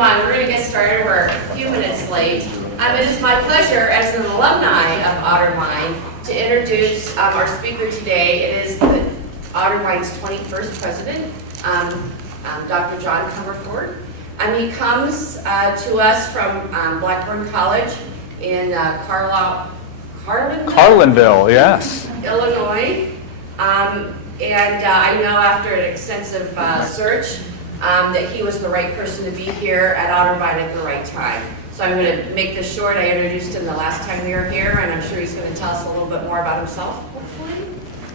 everyone. We're going to get started. We're a few minutes late. It is my pleasure as an alumni of Otterbein to introduce our speaker today. It is Otterbein's 21st president, Dr. John Comerford. He comes to us from Blackburn College in Carlinville, yes. Illinois. And I know after an extensive search that he was the right person to be here at Otterbein at the right time. So I'm going to make this short. I introduced him the last time we were here, and I'm sure he's going to tell us a little bit more about himself, hopefully.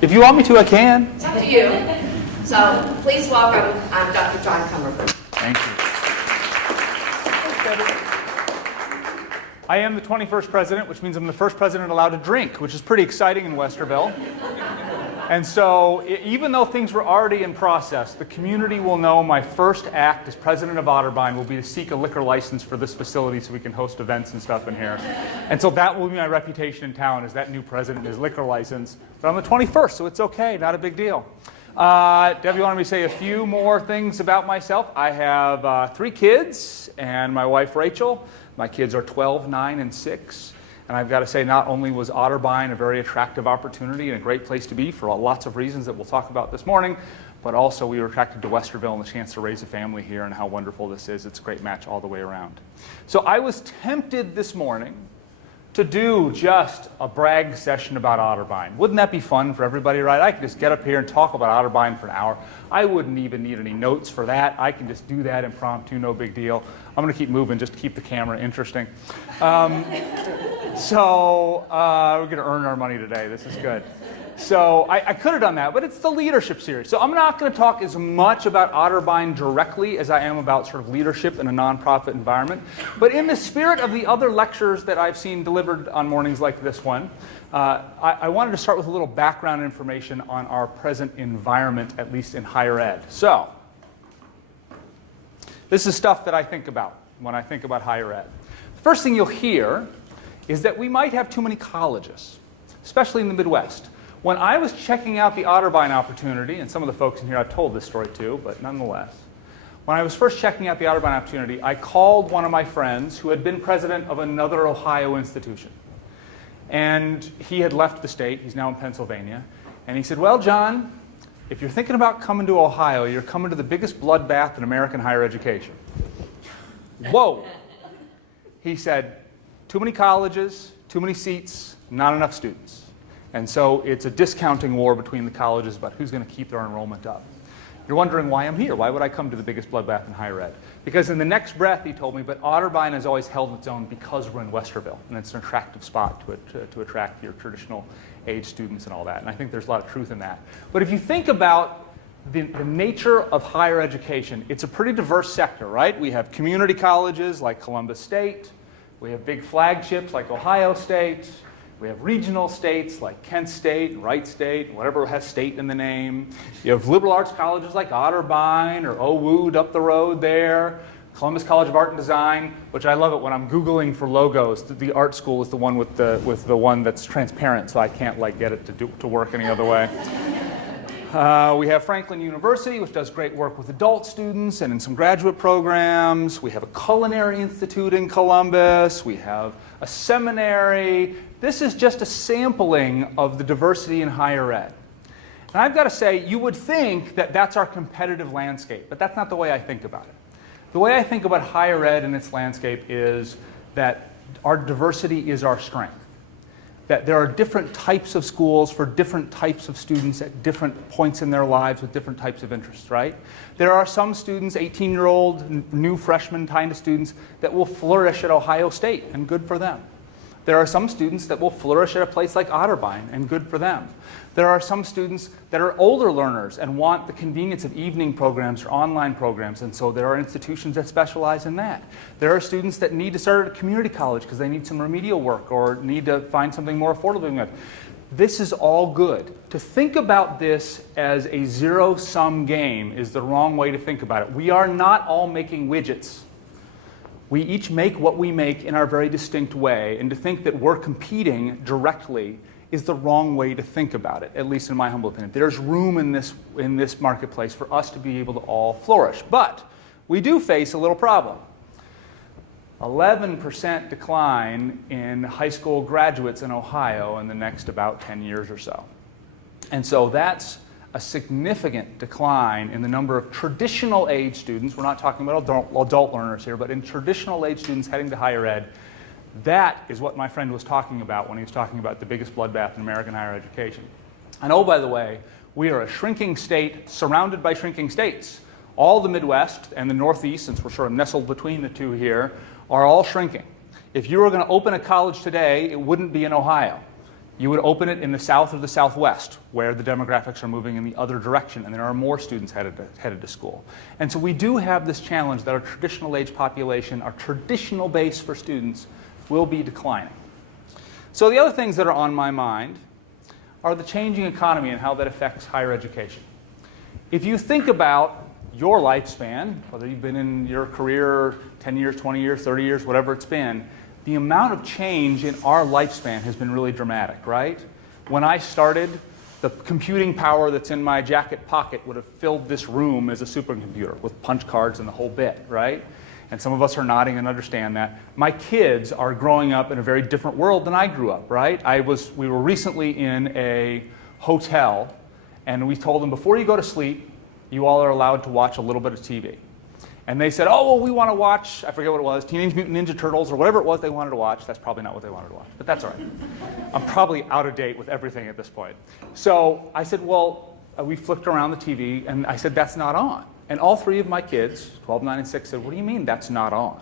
If you want me to, I can. It's up to you. So please welcome Dr. John Comerford. Thank you. I am the 21st president, which means I'm the first president allowed to drink, which is pretty exciting in Westerville. And so, even though things were already in process, the community will know my first act as president of Otterbein will be to seek a liquor license for this facility so we can host events and stuff in here. And so that will be my reputation in town as that new president, his liquor license. But I'm the 21st, so it's okay, not a big deal. Debbie wanted me to say a few more things about myself. I have 3 kids and my wife Rachel. My kids are 12, 9, and 6. And I've got to say, not only was Otterbein a very attractive opportunity and a great place to be for lots of reasons that we'll talk about this morning, but also we were attracted to Westerville and the chance to raise a family here and how wonderful this is. It's a great match all the way around. So I was tempted this morning to do just a brag session about Otterbein. Wouldn't that be fun for everybody, right? I could just get up here and talk about Otterbein for an hour. I wouldn't even need any notes for that. I can just do that impromptu, no big deal. I'm going to keep moving just to keep the camera interesting. So we're going to earn our money today. This is good. So I could have done that, but it's the leadership series. So I'm not going to talk as much about Otterbein directly as I am about sort of leadership in a nonprofit environment. But in the spirit of the other lectures that I've seen delivered on mornings like this one, I wanted to start with a little background information on our present environment, at least in higher ed. So this is stuff that I think about when I think about higher ed. The first thing you'll hear is that we might have too many colleges, especially in the Midwest. When I was checking out the Otterbein opportunity, and some of the folks in here I've told this story to, but nonetheless, when I was first checking out the Otterbein opportunity, I called one of my friends who had been president of another Ohio institution. And he had left the state. He's now in Pennsylvania. And he said, well, John, if you're thinking about coming to Ohio, you're coming to the biggest bloodbath in American higher education. Whoa. He said, too many colleges, too many seats, not enough students. And so it's a discounting war between the colleges about who's going to keep their enrollment up. You're wondering why I'm here. Why would I come to the biggest bloodbath in higher ed? Because in the next breath he told me, but Otterbein has always held its own because we're in Westerville, and it's an attractive spot to attract your traditional age students and all that. And I think there's a lot of truth in that. But if you think about the nature of higher education, it's a pretty diverse sector, right? We have community colleges like Columbus State. We have big flagships like Ohio State. We have regional states like Kent State, Wright State, whatever has state in the name. You have liberal arts colleges like Otterbein or OWOOD up the road there. Columbus College of Art and Design, which I love it when I'm Googling for logos. The art school is the one with the one that's transparent, so I can't get it to work any other way. We have Franklin University, which does great work with adult students and in some graduate programs. We have a culinary institute in Columbus. We have a seminary. This is just a sampling of the diversity in higher ed. And I've got to say, you would think that that's our competitive landscape, but that's not the way I think about it. The way I think about higher ed and its landscape is that our diversity is our strength. That there are different types of schools for different types of students at different points in their lives with different types of interests, right? There are some students, 18-year-old, new freshman kind of students, that will flourish at Ohio State, and good for them. There are some students that will flourish at a place like Otterbein, and good for them. There are some students that are older learners and want the convenience of evening programs or online programs, and so there are institutions that specialize in that. There are students that need to start at a community college because they need some remedial work or need to find something more affordable with. This is all good. To think about this as a zero-sum game is the wrong way to think about it. We are not all making widgets. We each make what we make in our very distinct way, and to think that we're competing directly is the wrong way to think about it, at least in my humble opinion. There's room in this marketplace for us to be able to all flourish. But we do face a little problem. 11% decline in high school graduates in Ohio in the next about 10 years or so. And so that's a significant decline in the number of traditional age students. We're not talking about adult learners here, but in traditional age students heading to higher ed. That is what my friend was talking about when he was talking about the biggest bloodbath in American higher education. And oh, by the way, we are a shrinking state surrounded by shrinking states. All the Midwest and the Northeast, since we're sort of nestled between the two here, are all shrinking. If you were going to open a college today, it wouldn't be in Ohio. You would open it in the South or the Southwest, where the demographics are moving in the other direction, and there are more students headed to school. And so we do have this challenge that our traditional age population, our traditional base for students, will be declining. So the other things that are on my mind are the changing economy and how that affects higher education. If you think about your lifespan, whether you've been in your career 10 years, 20 years, 30 years, whatever it's been, the amount of change in our lifespan has been really dramatic, right? When I started, the computing power that's in my jacket pocket would have filled this room as a supercomputer with punch cards and the whole bit, right? And some of us are nodding and understand that. My kids are growing up in a very different world than I grew up, right? We were recently in a hotel, and we told them, before you go to sleep, you all are allowed to watch a little bit of TV. And they said, oh, well, we want to watch, I forget what it was, Teenage Mutant Ninja Turtles, or whatever it was they wanted to watch. That's probably not what they wanted to watch, but that's all right. I'm probably out of date with everything at this point. So I said, well, we flicked around the TV, and I said, that's not on. And all three of my kids, 12, 9, and 6, said, what do you mean that's not on?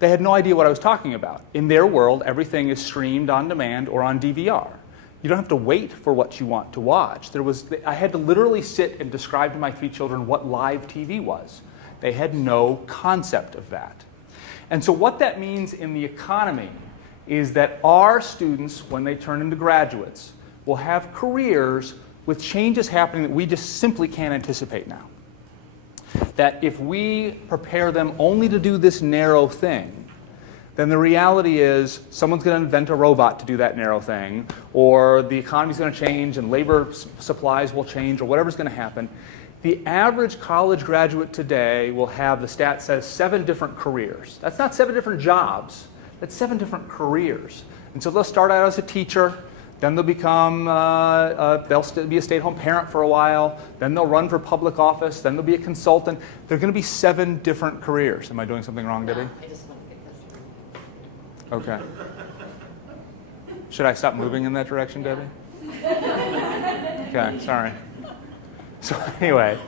They had no idea what I was talking about. In their world, everything is streamed on demand or on DVR. You don't have to wait for what you want to watch. I had to literally sit and describe to my three children what live TV was. They had no concept of that. And so what that means in the economy is that our students, when they turn into graduates, will have careers with changes happening that we just simply can't anticipate now. That if we prepare them only to do this narrow thing, then the reality is someone's going to invent a robot to do that narrow thing, or the economy's going to change and labor supplies will change, or whatever's going to happen. The average college graduate today will have, the stat says, 7 different careers. That's not 7 different jobs. That's 7 different careers. And so they'll start out as a teacher, then they'll become, they'll be a stay-at-home parent for a while, then they'll run for public office, then they'll be a consultant. There are going to be 7 different careers. Am I doing something wrong, Debbie? No, I just want to get this. Okay. Should I stop moving in that direction, Debbie? Okay, sorry. So anyway,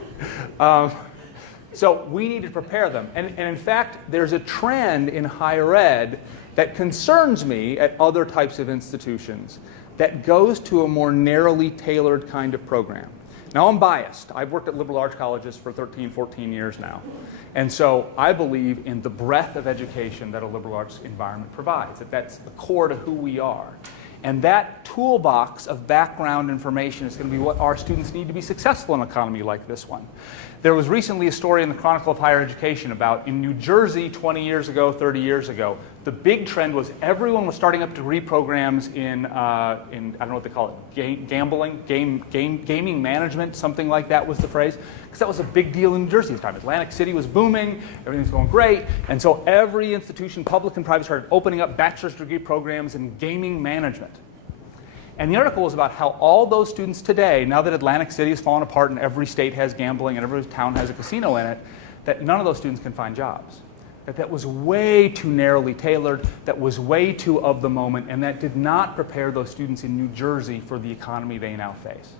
so we need to prepare them. And in fact, there's a trend in higher ed that concerns me at other types of institutions that goes to a more narrowly tailored kind of program. Now, I'm biased. I've worked at liberal arts colleges for 13, 14 years now. And so I believe in the breadth of education that a liberal arts environment provides, that that's the core to who we are. And that toolbox of background information is going to be what our students need to be successful in an economy like this one. There was recently a story in the Chronicle of Higher Education about in New Jersey 20 years ago, 30 years ago, the big trend was everyone was starting up degree programs in I don't know what they call it, gaming management, something like that was the phrase, because that was a big deal in New Jersey at the time. Atlantic City was booming, everything's going great, and so every institution, public and private, started opening up bachelor's degree programs in gaming management. And the article was about how all those students today, now that Atlantic City has fallen apart and every state has gambling and every town has a casino in it, that none of those students can find jobs. That was way too narrowly tailored, that was way too of the moment, and that did not prepare those students in New Jersey for the economy they now face.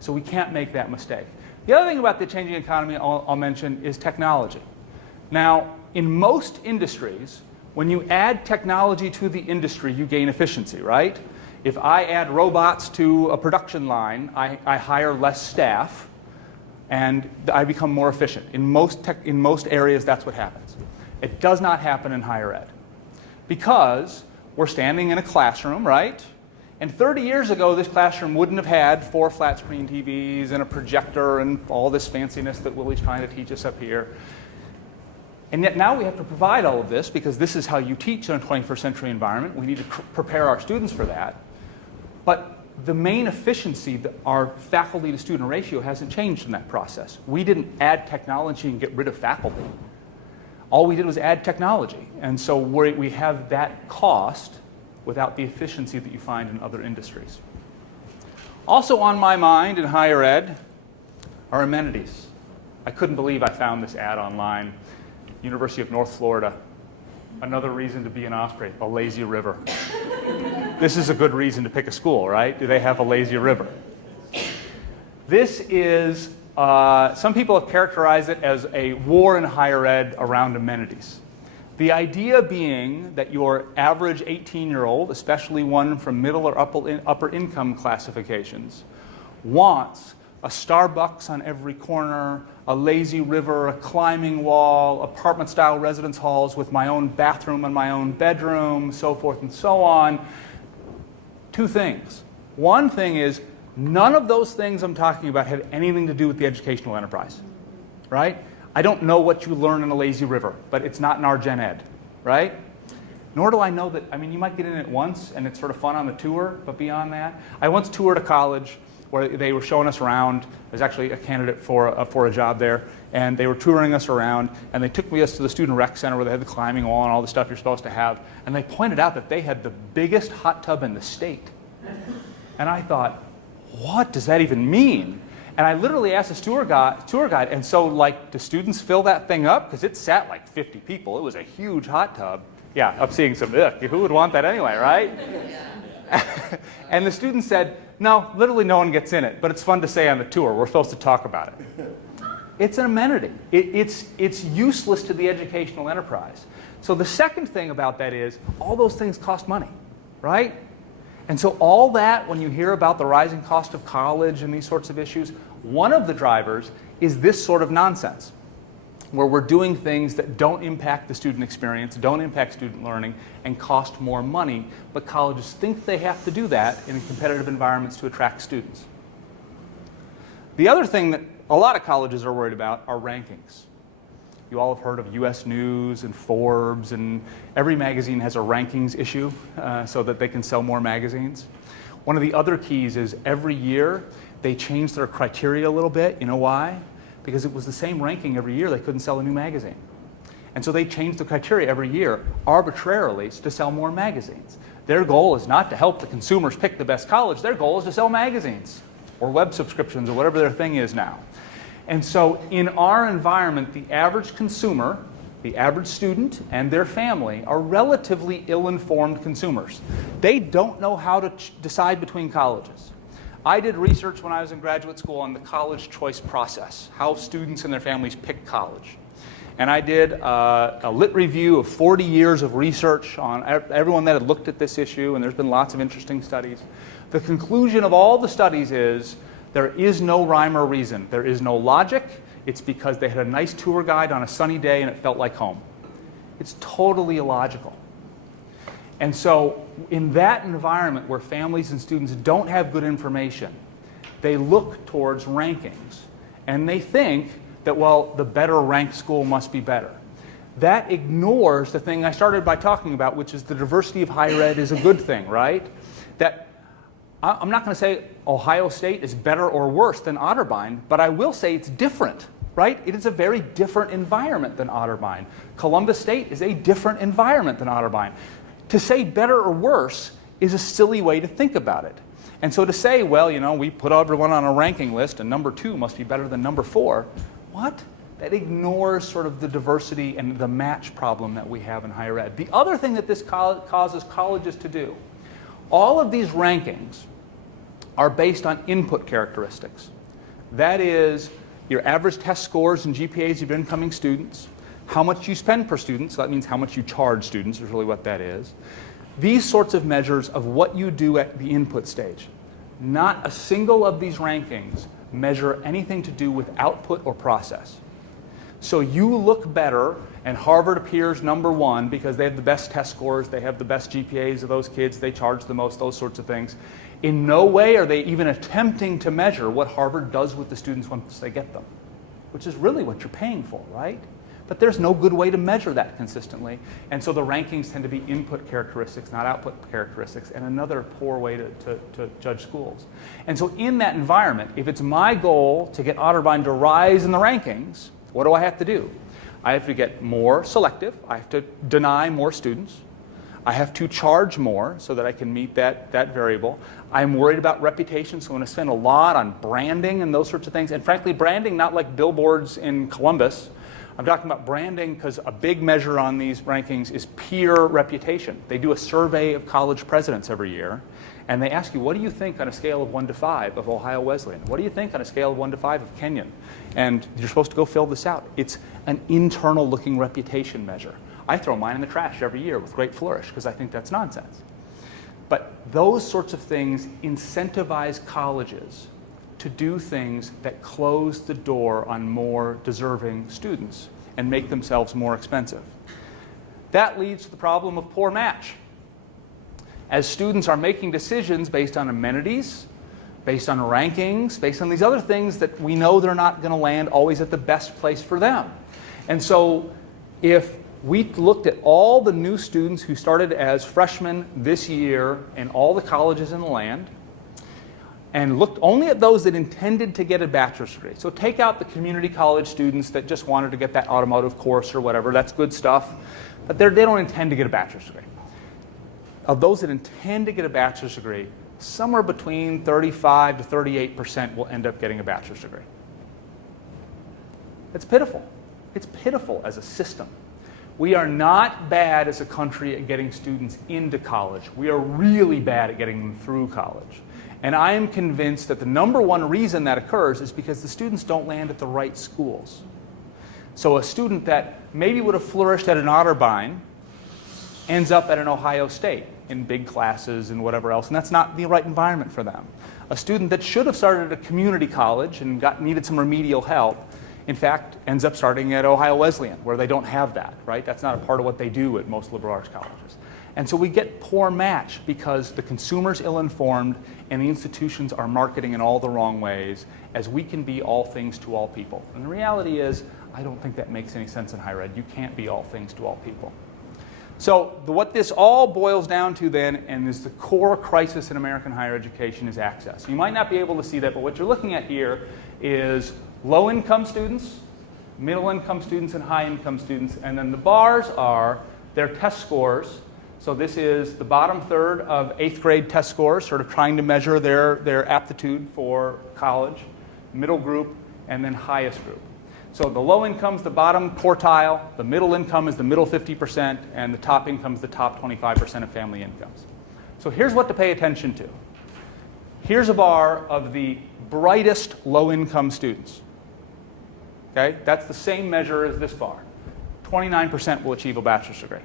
So we can't make that mistake. The other thing about the changing economy I'll mention is technology. Now, in most industries, when you add technology to the industry, you gain efficiency, right? If I add robots to a production line, I hire less staff, and I become more efficient. In most areas, that's what happens. It does not happen in higher ed, because we're standing in a classroom, right? And 30 years ago, this classroom wouldn't have had 4 flat screen TVs and a projector and all this fanciness that Willie's trying to teach us up here. And yet now we have to provide all of this, because this is how you teach in a 21st century environment. We need to prepare our students for that. But the main efficiency, our faculty to student ratio, hasn't changed in that process. We didn't add technology and get rid of faculty. All we did was add technology. And so we have that cost without the efficiency that you find in other industries. Also on my mind in higher ed are amenities. I couldn't believe I found this ad online. University of North Florida. Another reason to be an Osprey, a lazy river. This is a good reason to pick a school, right? Do they have a lazy river? This is, some people have characterized it as a war in higher ed around amenities. The idea being that your average 18-year-old, especially one from middle or upper income classifications, wants a Starbucks on every corner, a lazy river, a climbing wall, apartment-style residence halls with my own bathroom and my own bedroom, so forth and so on. Two things. One thing is, none of those things I'm talking about have anything to do with the educational enterprise, right? I don't know what you learn in a lazy river, but it's not in our gen ed, right? Nor do I know that, I mean, you might get in it once and it's sort of fun on the tour, but beyond that, I once toured a college where they were showing us around. I was actually a candidate for a job there, and they were touring us around, and they took us to the student rec center where they had the climbing wall and all the stuff you're supposed to have, and they pointed out that they had the biggest hot tub in the state. And I thought, what does that even mean? And I literally asked the tour guide, and so like, do students fill that thing up? Because it sat like 50 people. It was a huge hot tub. Yeah, I'm seeing some, who would want that anyway, right? And the student said, no, literally no one gets in it, but it's fun to say on the tour. We're supposed to talk about it. It's an amenity. It's useless to the educational enterprise. So the second thing about that is all those things cost money, right? And so all that, when you hear about the rising cost of college and these sorts of issues, one of the drivers is this sort of nonsense, where we're doing things that don't impact the student experience, don't impact student learning, and cost more money, but colleges think they have to do that in competitive environments to attract students. The other thing that a lot of colleges are worried about are rankings. You all have heard of US News and Forbes, and every magazine has a rankings issue so that they can sell more magazines. One of the other keys is every year they change their criteria a little bit. You know why? Because it was the same ranking every year. They couldn't sell a new magazine. And so they changed the criteria every year arbitrarily to sell more magazines. Their goal is not to help the consumers pick the best college. Their goal is to sell magazines or web subscriptions or whatever their thing is now. And so in our environment, the average consumer, the average student, and their family are relatively ill-informed consumers. They don't know how to decide between colleges. I did research when I was in graduate school on the college choice process, how students and their families pick college. And I did a lit review of 40 years of research on everyone that had looked at this issue, and there's been lots of interesting studies. The conclusion of all the studies is there is no rhyme or reason. There is no logic. It's because they had a nice tour guide on a sunny day and it felt like home. It's totally illogical. And so in that environment where families and students don't have good information, they look towards rankings. And they think that, well, the better ranked school must be better. That ignores the thing I started by talking about, which is the diversity of higher ed is a good thing, right? That I'm not going to say Ohio State is better or worse than Otterbein, but I will say it's different, right? It is a very different environment than Otterbein. Columbus State is a different environment than Otterbein. To say better or worse is a silly way to think about it. And so to say, well, you know, we put everyone on a ranking list and number 2 must be better than number 4, what? That ignores sort of the diversity and the match problem that we have in higher ed. The other thing that this causes colleges to do, all of these rankings are based on input characteristics. That is, your average test scores and GPAs of incoming students, how much you spend per student, so that means how much you charge students is really what that is. These sorts of measures of what you do at the input stage. Not a single of these rankings measure anything to do with output or process. So you look better, and Harvard appears number 1 because they have the best test scores, they have the best GPAs of those kids, they charge the most, those sorts of things. In no way are they even attempting to measure what Harvard does with the students once they get them, which is really what you're paying for, right? But there's no good way to measure that consistently. And so the rankings tend to be input characteristics, not output characteristics, and another poor way to judge schools. And so in that environment, if it's my goal to get Otterbein to rise in the rankings, what do I have to do? I have to get more selective. I have to deny more students. I have to charge more so that I can meet that variable. I'm worried about reputation, so I'm going to spend a lot on branding and those sorts of things. And frankly, branding not like billboards in Columbus. I'm talking about branding because a big measure on these rankings is peer reputation. They do a survey of college presidents every year, and they ask you, what do you think on a scale of 1 to 5 of Ohio Wesleyan? What do you think on a scale of 1 to 5 of Kenyon? And you're supposed to go fill this out. It's an internal looking reputation measure. I throw mine in the trash every year with great flourish because I think that's nonsense. But those sorts of things incentivize colleges to do things that close the door on more deserving students and make themselves more expensive. That leads to the problem of poor match. As students are making decisions based on amenities, based on rankings, based on these other things that we know they're not going to land always at the best place for them. And so if we looked at all the new students who started as freshmen this year in all the colleges in the land, and looked only at those that intended to get a bachelor's degree. So take out the community college students that just wanted to get that automotive course or whatever. That's good stuff. But they don't intend to get a bachelor's degree. Of those that intend to get a bachelor's degree, somewhere between 35 to 38% will end up getting a bachelor's degree. It's pitiful. It's pitiful as a system. We are not bad as a country at getting students into college. We are really bad at getting them through college. And I am convinced that the number one reason that occurs is because the students don't land at the right schools. So a student that maybe would have flourished at an Otterbein ends up at an Ohio State in big classes and whatever else, and that's not the right environment for them. A student that should have started at a community college and needed some remedial help, in fact, ends up starting at Ohio Wesleyan, where they don't have that, right? That's not a part of what they do at most liberal arts colleges. And so we get poor match because the consumer's ill-informed and the institutions are marketing in all the wrong ways, as we can be all things to all people. And the reality is, I don't think that makes any sense in higher ed. You can't be all things to all people. So what this all boils down to then, and is the core crisis in American higher education, is access. You might not be able to see that, but what you're looking at here is low-income students, middle-income students, and high-income students, and then the bars are their test scores. So this is the bottom third of 8th grade test scores, sort of trying to measure their aptitude for college, middle group, and then highest group. So the low income is the bottom quartile, the middle income is the middle 50%, and the top income is the top 25% of family incomes. So here's what to pay attention to. Here's a bar of the brightest low-income students. Okay, that's the same measure as this bar. 29% will achieve a bachelor's degree.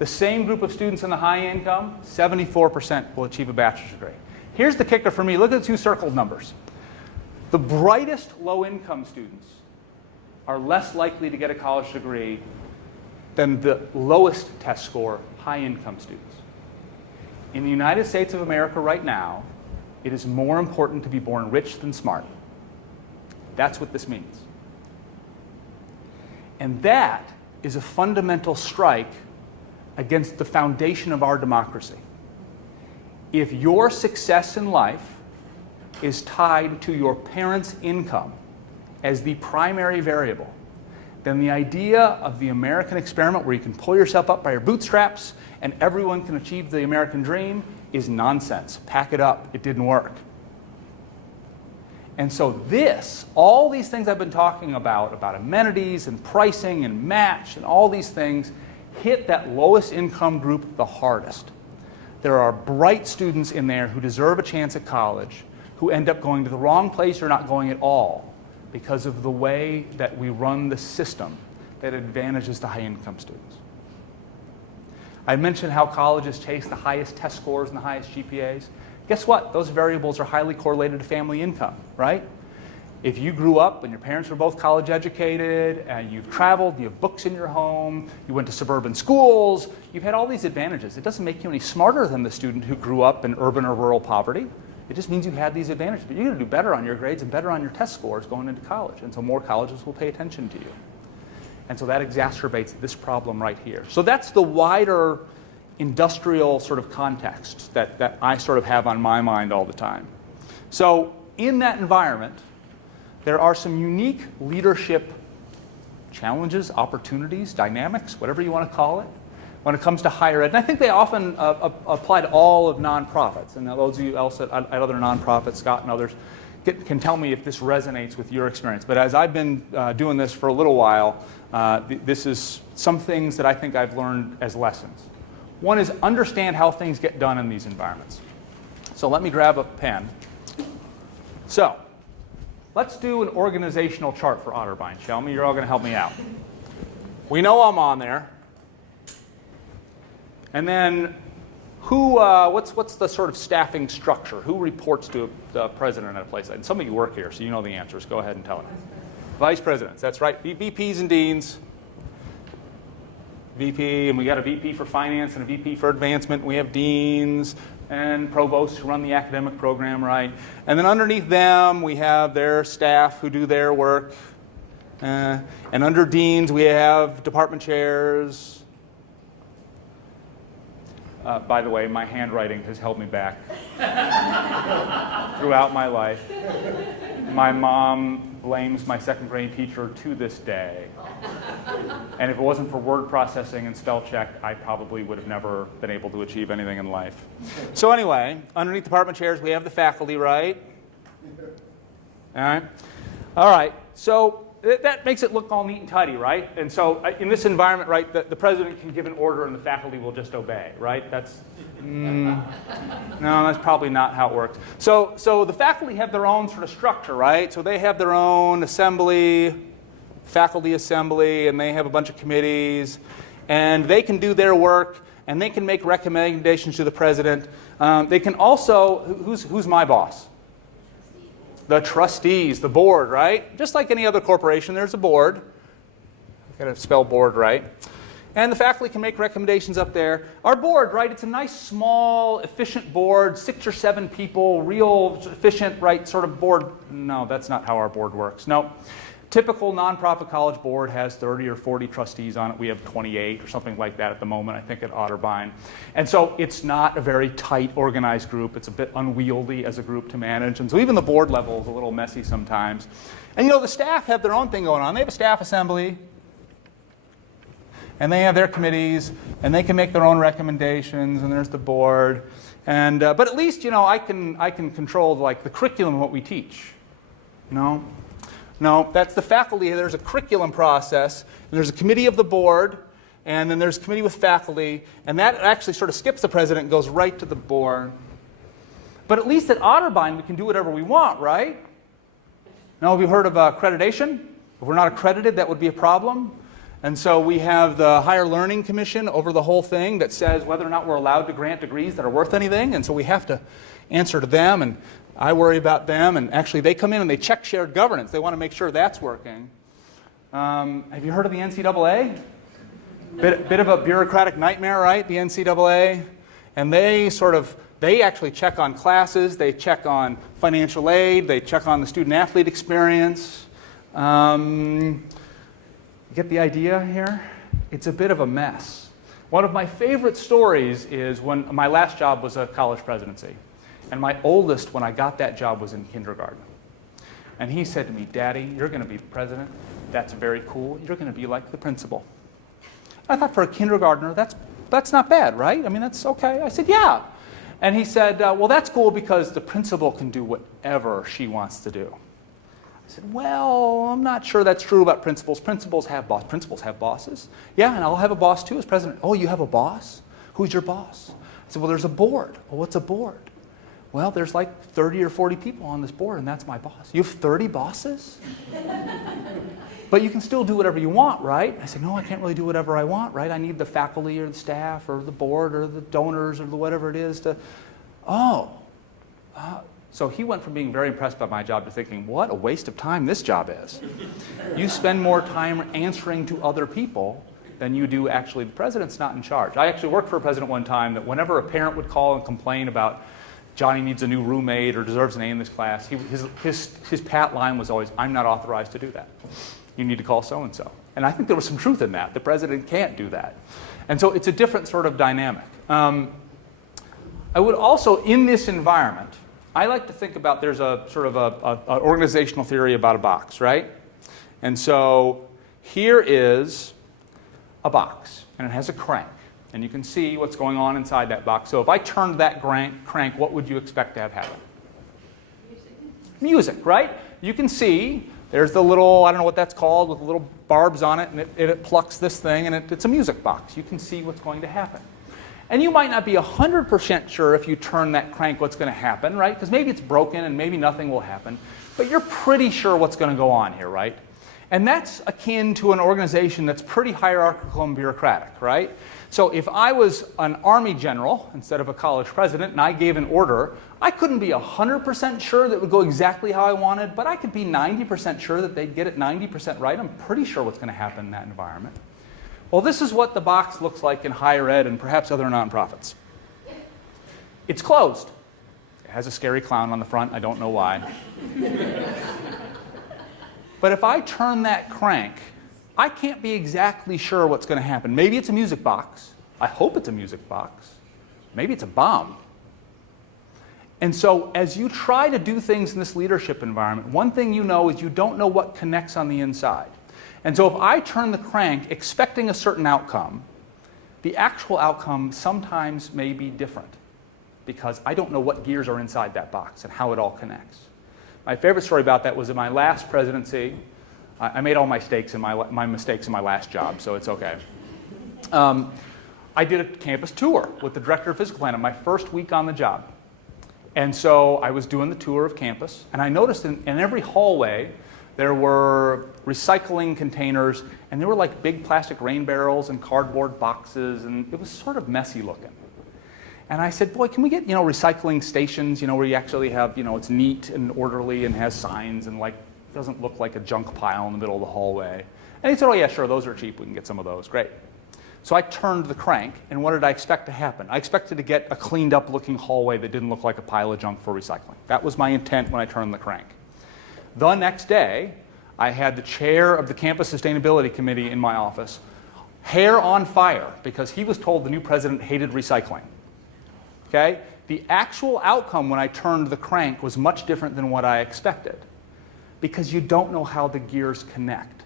The same group of students in the high income, 74% will achieve a bachelor's degree. Here's the kicker for me. Look at the two circled numbers. The brightest low-income students are less likely to get a college degree than the lowest test score high-income students. In the United States of America right now, it is more important to be born rich than smart. That's what this means. And that is a fundamental strike against the foundation of our democracy. If your success in life is tied to your parents' income as the primary variable, then the idea of the American experiment where you can pull yourself up by your bootstraps and everyone can achieve the American dream is nonsense. Pack it up. It didn't work. And so all these things I've been talking about amenities and pricing and match and all these things, hit that lowest income group the hardest. There are bright students in there who deserve a chance at college who end up going to the wrong place or not going at all because of the way that we run the system that advantages the high income students. I mentioned how colleges chase the highest test scores and the highest GPAs. Guess what? Those variables are highly correlated to family income, right? If you grew up and your parents were both college educated, and you've traveled, you have books in your home, you went to suburban schools, you've had all these advantages. It doesn't make you any smarter than the student who grew up in urban or rural poverty. It just means you had these advantages. But you're going to do better on your grades and better on your test scores going into college. And so more colleges will pay attention to you. And so that exacerbates this problem right here. So that's the wider industrial sort of context that I sort of have on my mind all the time. So in that environment, there are some unique leadership challenges, opportunities, dynamics, whatever you want to call it, when it comes to higher ed. And I think they often apply to all of nonprofits. And those of you else at other nonprofits, Scott and others, can tell me if this resonates with your experience. But as I've been doing this for a little while, this is some things that I think I've learned as lessons. One is understand how things get done in these environments. So let me grab a pen. So let's do an organizational chart for Otterbein, shall we? You're all going to help me out. We know I'm on there. And then what's the sort of staffing structure? Who reports to the president at a place? And some of you work here, so you know the answers. Go ahead and tell it. Vice presidents, that's right. VPs and deans. VP, and we got a VP for finance and a VP for advancement. We have deans and provosts who run the academic program, right? And then underneath them, we have their staff who do their work. And under deans, we have department chairs. By the way, my handwriting has held me back throughout my life. My mom blames my second grade teacher to this day. And if it wasn't for word processing and spell check, I probably would have never been able to achieve anything in life. So anyway, underneath department chairs, we have the faculty, right? All right. So that makes it look all neat and tidy, right? And so in this environment, right, the president can give an order and the faculty will just obey, right? No, that's probably not how it works. So the faculty have their own sort of structure, right? So they have their own assembly, faculty assembly, and they have a bunch of committees, and they can do their work, and they can make recommendations to the president. They can also, who's my boss? The trustees, the board, right? Just like any other corporation, there's a board. I've got to spell board right. And the faculty can make recommendations up there. Our board, right, it's a nice, small, efficient board, 6 or 7 people, real efficient, right, sort of board. No, that's not how our board works. No. Typical nonprofit college board has 30 or 40 trustees on it. We have 28 or something like that at the moment, I think, at Otterbein. And so it's not a very tight, organized group. It's a bit unwieldy as a group to manage. And so even the board level is a little messy sometimes. And the staff have their own thing going on. They have a staff assembly, and they have their committees, and they can make their own recommendations, and there's the board. And but at least, I can control like the curriculum of what we teach. No, that's the faculty. There's a curriculum process, and there's a committee of the board, and then there's a committee with faculty, and that actually sort of skips the president and goes right to the board. But at least at Otterbein, we can do whatever we want, right? Now, have you heard of accreditation? If we're not accredited, that would be a problem. And so we have the Higher Learning Commission over the whole thing that says whether or not we're allowed to grant degrees that are worth anything, and so we have to answer to them, and I worry about them, and actually they come in and they check shared governance. They want to make sure that's working. Have you heard of the NCAA? Bit of a bureaucratic nightmare, right? The NCAA. And they actually check on classes, they check on financial aid, they check on the student-athlete experience. Get the idea here? It's a bit of a mess. One of my favorite stories is when my last job was a college presidency. And my oldest, when I got that job, was in kindergarten. And he said to me, "Daddy, you're going to be the president. That's very cool. You're going to be like the principal." I thought for a kindergartner, that's not bad, right? I mean, that's okay. I said, "Yeah." And he said, "Well, that's cool because the principal can do whatever she wants to do." I said, "Well, I'm not sure that's true about principals. Principals have bosses. Yeah, and I'll have a boss too as president." "Oh, you have a boss? Who's your boss?" I said, "Well, there's a board." "Well, what's a board?" "Well, there's like 30 or 40 people on this board, and that's my boss." "You have 30 bosses?" "But you can still do whatever you want, right?" I said, "No, I can't really do whatever I want, right? I need the faculty or the staff or the board or the donors or whatever it is to..." So he went from being very impressed by my job to thinking, what a waste of time this job is. You spend more time answering to other people than you do actually. The president's not in charge. I actually worked for a president one time that whenever a parent would call and complain about Johnny needs a new roommate or deserves an A in this class, his pat line was always, "I'm not authorized to do that. You need to call so-and-so." And I think there was some truth in that. The president can't do that. And so it's a different sort of dynamic. I would also, in this environment, I like to think about there's a sort of an organizational theory about a box, right? And so Here is a box, and it has a crank. And you can see what's going on inside that box. So if I turned that crank, what would you expect to have happen? Music, right? You can see there's the little, I don't know what that's called, with little barbs on it, and it plucks this thing, and it's a music box. You can see what's going to happen. And you might not be 100% sure if you turn that crank what's going to happen, right? Because maybe it's broken and maybe nothing will happen. But you're pretty sure what's going to go on here, right? And that's akin to an organization that's pretty hierarchical and bureaucratic, right? So if I was an army general instead of a college president and I gave an order, I couldn't be 100% sure that it would go exactly how I wanted, but I could be 90% sure that they'd get it 90% right. I'm pretty sure what's going to happen in that environment. Well, this is what the box looks like in higher ed and perhaps other nonprofits. It's closed. It has a scary clown on the front. I don't know why. But if I turn that crank, I can't be exactly sure what's going to happen. Maybe it's a music box. I hope it's a music box. Maybe it's a bomb. And so as you try to do things in this leadership environment, one thing you know is you don't know what connects on the inside. And so if I turn the crank expecting a certain outcome, the actual outcome sometimes may be different because I don't know what gears are inside that box and how it all connects. My favorite story about that was in my last presidency. I made all my mistakes in my last job, so it's okay. I did a campus tour with the director of physical planning my first week on the job. And so I was doing the tour of campus, and I noticed in every hallway there were recycling containers, and they were like big plastic rain barrels and cardboard boxes, and it was sort of messy looking. And I said, boy, can we get, recycling stations, where you actually have, it's neat and orderly and has signs and doesn't look like a junk pile in the middle of the hallway. And he said, oh yeah, sure, those are cheap. We can get some of those. Great. So I turned the crank, and what did I expect to happen? I expected to get a cleaned up looking hallway that didn't look like a pile of junk for recycling. That was my intent when I turned the crank. The next day, I had the chair of the campus sustainability committee in my office, hair on fire, because he was told the new president hated recycling. Okay? The actual outcome when I turned the crank was much different than what I expected, because you don't know how the gears connect.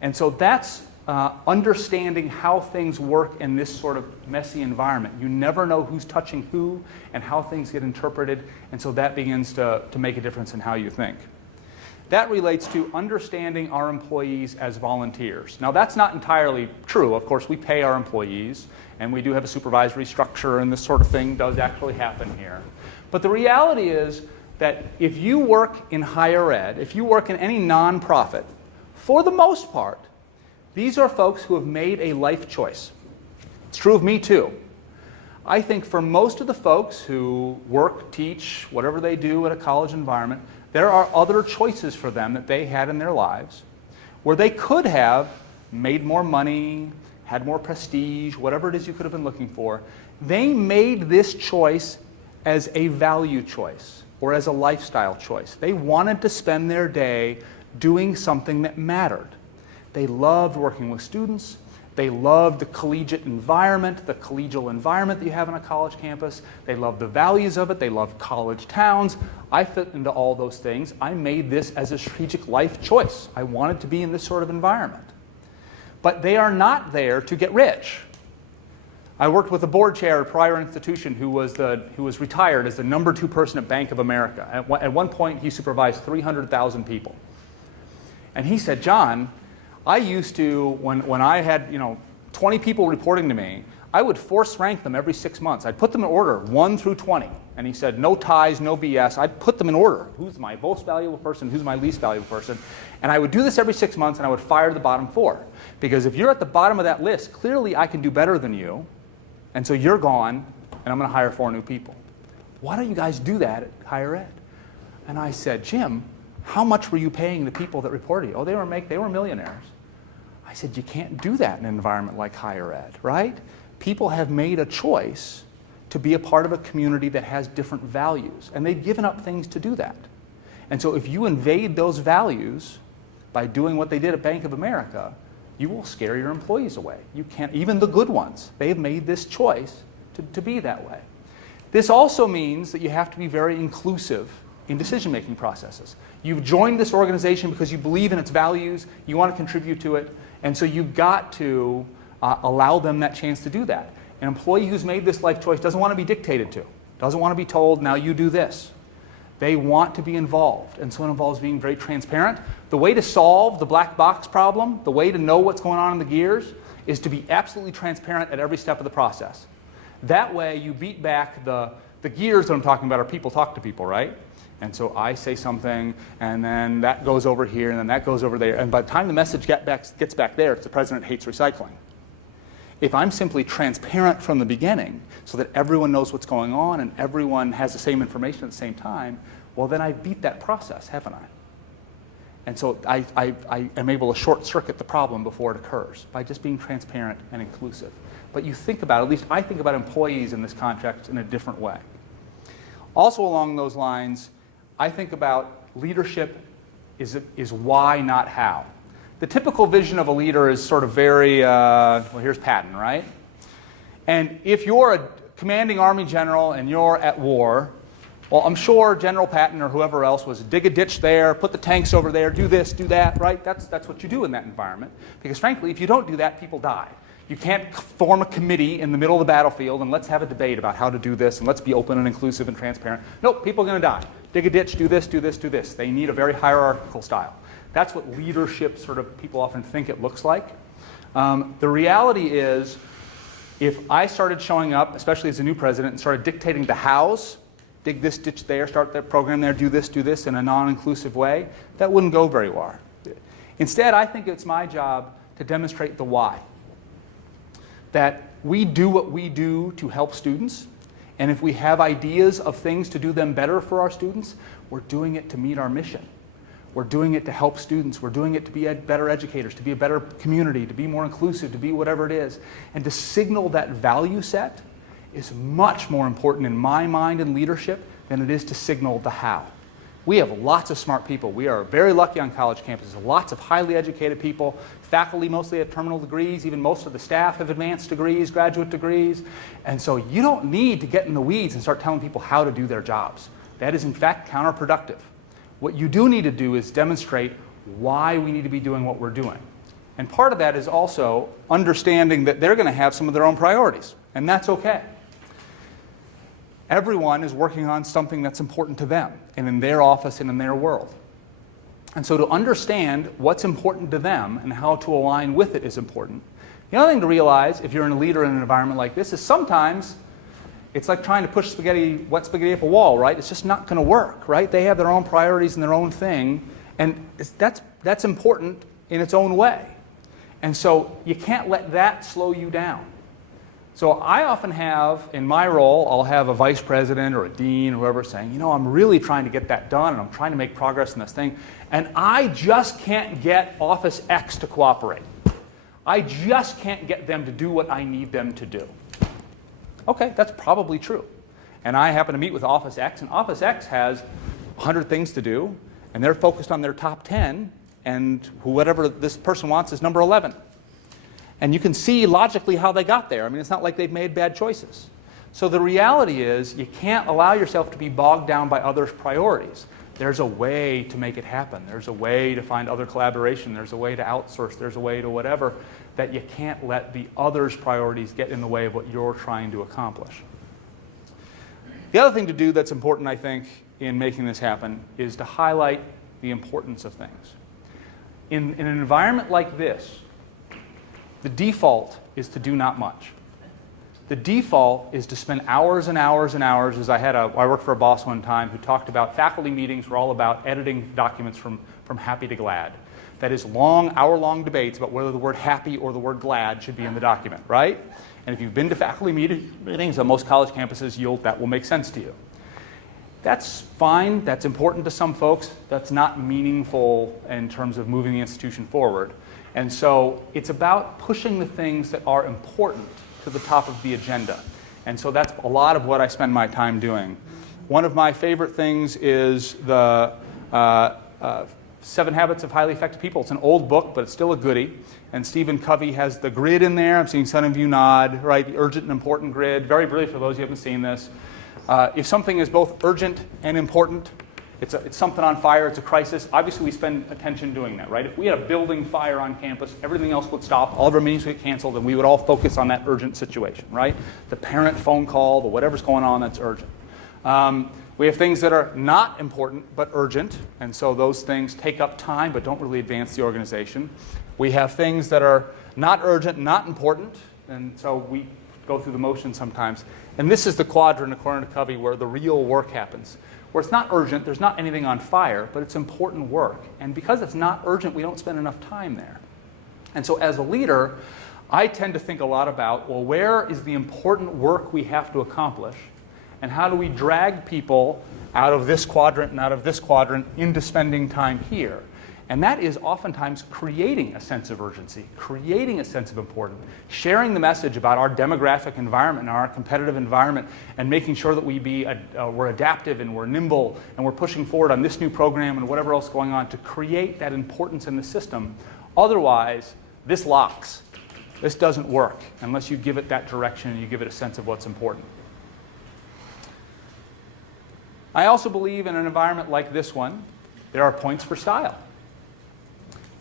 And so that's understanding how things work in this sort of messy environment. You never know who's touching who and how things get interpreted, and so that begins to make a difference in how you think. That relates to understanding our employees as volunteers. Now, that's not entirely true. Of course, we pay our employees, and we do have a supervisory structure, and this sort of thing does actually happen here. But the reality is that if you work in higher ed, if you work in any nonprofit, for the most part, these are folks who have made a life choice. It's true of me, too. I think for most of the folks who work, teach, whatever they do at a college environment, there are other choices for them that they had in their lives where they could have made more money, had more prestige, whatever it is you could have been looking for. They made this choice as a value choice or as a lifestyle choice. They wanted to spend their day doing something that mattered. They loved working with students. They loved the collegiate environment, the collegial environment that you have on a college campus. They loved the values of it. They loved college towns. I fit into all those things. I made this as a strategic life choice. I wanted to be in this sort of environment. But they are not there to get rich. I worked with a board chair at a prior institution who was retired as the number 2 person at Bank of America. At one point, he supervised 300,000 people. And he said, John, I used to, when I had 20 people reporting to me, I would force rank them every 6 months. I'd put them in order, 1 through 20. And he said, no ties, no BS. I'd put them in order. Who's my most valuable person? Who's my least valuable person? And I would do this every 6 months, and I would fire the bottom 4. Because if you're at the bottom of that list, clearly I can do better than you. And so you're gone, and I'm going to hire 4 new people. Why don't you guys do that at higher ed? And I said, Jim, how much were you paying the people that reported you? Oh, they were millionaires. I said, you can't do that in an environment like higher ed, right? People have made a choice to be a part of a community that has different values, and they've given up things to do that. And so if you invade those values by doing what they did at Bank of America, you will scare your employees away. You can't, even the good ones, they've made this choice to be that way. This also means that you have to be very inclusive in decision-making processes. You've joined this organization because you believe in its values, you want to contribute to it, and so you've got to allow them that chance to do that. An employee who's made this life choice doesn't want to be dictated to, doesn't want to be told, now you do this. They want to be involved, and so it involves being very transparent. The way to solve the black box problem, the way to know what's going on in the gears, is to be absolutely transparent at every step of the process. That way you beat back the gears that I'm talking about are people talk to people, right? And so I say something, and then that goes over here, and then that goes over there, and by the time the message gets back there, it's the president hates recycling. If I'm simply transparent from the beginning so that everyone knows what's going on and everyone has the same information at the same time, well, then I beat that process, haven't I? And so I am able to short-circuit the problem before it occurs by just being transparent and inclusive. But you think about, at least I think about employees in this context in a different way. Also along those lines, I think about leadership is why, not how. The typical vision of a leader is sort of very, well, here's Patton, right? And if you're a commanding army general and you're at war, well, I'm sure General Patton or whoever else was dig a ditch there, put the tanks over there, do this, do that, right? That's what you do in that environment. Because frankly, if you don't do that, people die. You can't form a committee in the middle of the battlefield and let's have a debate about how to do this and let's be open and inclusive and transparent. Nope, people are going to die. Dig a ditch, do this, do this, do this. They need a very hierarchical style. That's what leadership sort of people often think it looks like. The reality is, if I started showing up, especially as a new president, and started dictating the hows, dig this ditch there, start that program there, do this in a non-inclusive way, that wouldn't go very far. Instead, I think it's my job to demonstrate the why. That we do what we do to help students, and if we have ideas of things to do them better for our students, we're doing it to meet our mission. We're doing it to help students. We're doing it to be better educators, to be a better community, to be more inclusive, to be whatever it is. And to signal that value set is much more important in my mind in leadership than it is to signal the how. We have lots of smart people. We are very lucky on college campuses. Lots of highly educated people. Faculty mostly have terminal degrees. Even most of the staff have advanced degrees, graduate degrees. And so you don't need to get in the weeds and start telling people how to do their jobs. That is in fact counterproductive. What you do need to do is demonstrate why we need to be doing what we're doing. And part of that is also understanding that they're going to have some of their own priorities, and that's okay. Everyone is working on something that's important to them, and in their office and in their world. And so to understand what's important to them and how to align with it is important. The other thing to realize, if you're a leader in an environment like this, is sometimes it's like trying to push wet spaghetti up a wall, right? It's just not going to work, right? They have their own priorities and their own thing, and that's important in its own way. And so you can't let that slow you down. So I often have, in my role, I'll have a vice president or a dean or whoever saying, you know, I'm really trying to get that done and I'm trying to make progress in this thing, and I just can't get Office X to cooperate. I just can't get them to do what I need them to do. Okay, that's probably true. And I happen to meet with Office X, and Office X has 100 things to do, and they're focused on their top 10, and whatever this person wants is number 11. And you can see logically how they got there. I mean, it's not like they've made bad choices. So the reality is you can't allow yourself to be bogged down by others' priorities. There's a way to make it happen. There's a way to find other collaboration. There's a way to outsource. There's a way to whatever, that you can't let the others' priorities get in the way of what you're trying to accomplish. The other thing to do that's important, I think, in making this happen is to highlight the importance of things. In an environment like this, the default is to do not much. The default is to spend hours and hours and hours, as I worked for a boss one time who talked about faculty meetings were all about editing documents from happy to glad. That is long, hour-long debates about whether the word happy or the word glad should be in the document, right? And if you've been to faculty meetings on most college campuses, that will make sense to you. That's fine, that's important to some folks, that's not meaningful in terms of moving the institution forward. And so it's about pushing the things that are important to the top of the agenda. And so that's a lot of what I spend my time doing. One of my favorite things is the 7 Habits of Highly Effective People. It's an old book, but it's still a goodie. And Stephen Covey has the grid in there. I'm seeing some of you nod, right? The urgent and important grid. Very briefly, for those who haven't seen this. If something is both urgent and important, It's something on fire, it's a crisis. Obviously, we spend attention doing that, right? If we had a building fire on campus, everything else would stop, all of our meetings would get canceled, and we would all focus on that urgent situation, right? The parent phone call, the whatever's going on that's urgent. We have things that are not important but urgent, and so those things take up time but don't really advance the organization. We have things that are not urgent, not important, and so we go through the motions sometimes. And this is the quadrant, according to Covey, where the real work happens. Where it's not urgent, there's not anything on fire, but it's important work. And because it's not urgent, we don't spend enough time there. And so as a leader, I tend to think a lot about, well, where is the important work we have to accomplish? And how do we drag people out of this quadrant and out of this quadrant into spending time here? And that is oftentimes creating a sense of urgency, creating a sense of importance, sharing the message about our demographic environment and our competitive environment, and making sure that we're adaptive and we're nimble and we're pushing forward on this new program and whatever else is going on to create that importance in the system. Otherwise, this locks. This doesn't work unless you give it that direction and you give it a sense of what's important. I also believe in an environment like this one, there are points for style.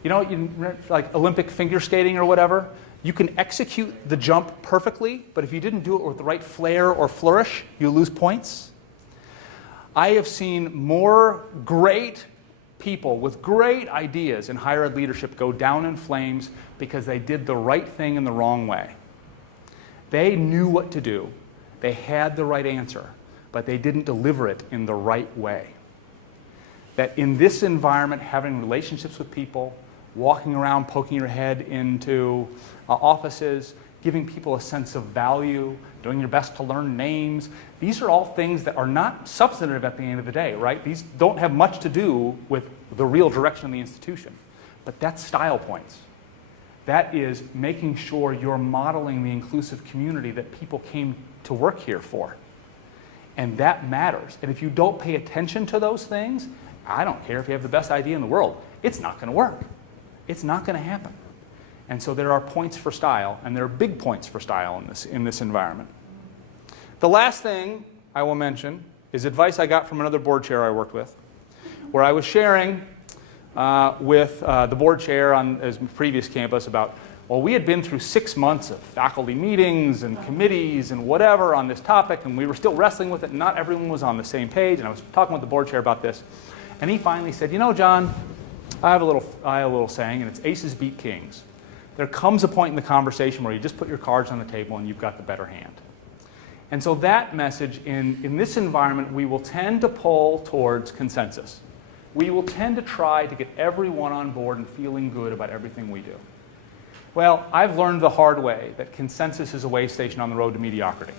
You know, like Olympic figure skating or whatever, you can execute the jump perfectly, but if you didn't do it with the right flair or flourish, you lose points. I have seen more great people with great ideas in higher ed leadership go down in flames because they did the right thing in the wrong way. They knew what to do. They had the right answer, but they didn't deliver it in the right way. That in this environment, having relationships with people, walking around, poking your head into offices, giving people a sense of value, doing your best to learn names. These are all things that are not substantive at the end of the day, right? These don't have much to do with the real direction of the institution. But that's style points. That is making sure you're modeling the inclusive community that people came to work here for. And that matters. And if you don't pay attention to those things, I don't care if you have the best idea in the world. It's not going to work. It's not going to happen. And so there are points for style, and there are big points for style in this environment. The last thing I will mention is advice I got from another board chair I worked with, where I was sharing with the board chair on his previous campus about, well, we had been through 6 months of faculty meetings and committees and whatever on this topic, and we were still wrestling with it, and not everyone was on the same page, and I was talking with the board chair about this, and he finally said, you know, John, I have a little saying, and it's aces beat kings. There comes a point in the conversation where you just put your cards on the table and you've got the better hand. And so that message, in this environment, we will tend to pull towards consensus. We will tend to try to get everyone on board and feeling good about everything we do. Well, I've learned the hard way that consensus is a way station on the road to mediocrity.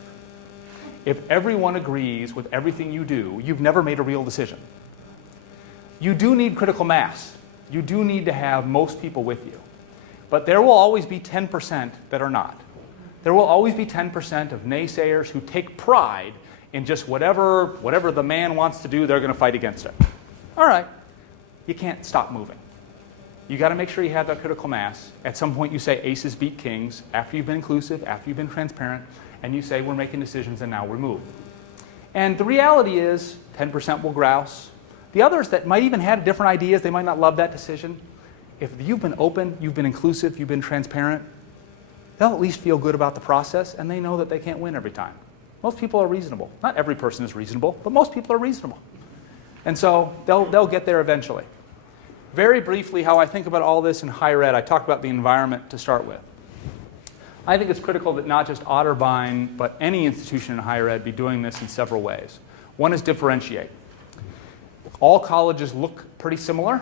If everyone agrees with everything you do, you've never made a real decision. You do need critical mass. You do need to have most people with you. But there will always be 10% that are not. There will always be 10% of naysayers who take pride in just whatever the man wants to do, they're going to fight against it. All right, you can't stop moving. You got to make sure you have that critical mass. At some point you say aces beat kings, after you've been inclusive, after you've been transparent, and you say we're making decisions and now we move. And the reality is 10% will grouse. The others that might even have different ideas, they might not love that decision. If you've been open, you've been inclusive, you've been transparent, they'll at least feel good about the process, and they know that they can't win every time. Most people are reasonable. Not every person is reasonable, but most people are reasonable. And so they'll get there eventually. Very briefly, how I think about all this in higher ed, I talked about the environment to start with. I think it's critical that not just Otterbein, but any institution in higher ed be doing this in several ways. One is differentiate. All colleges look pretty similar.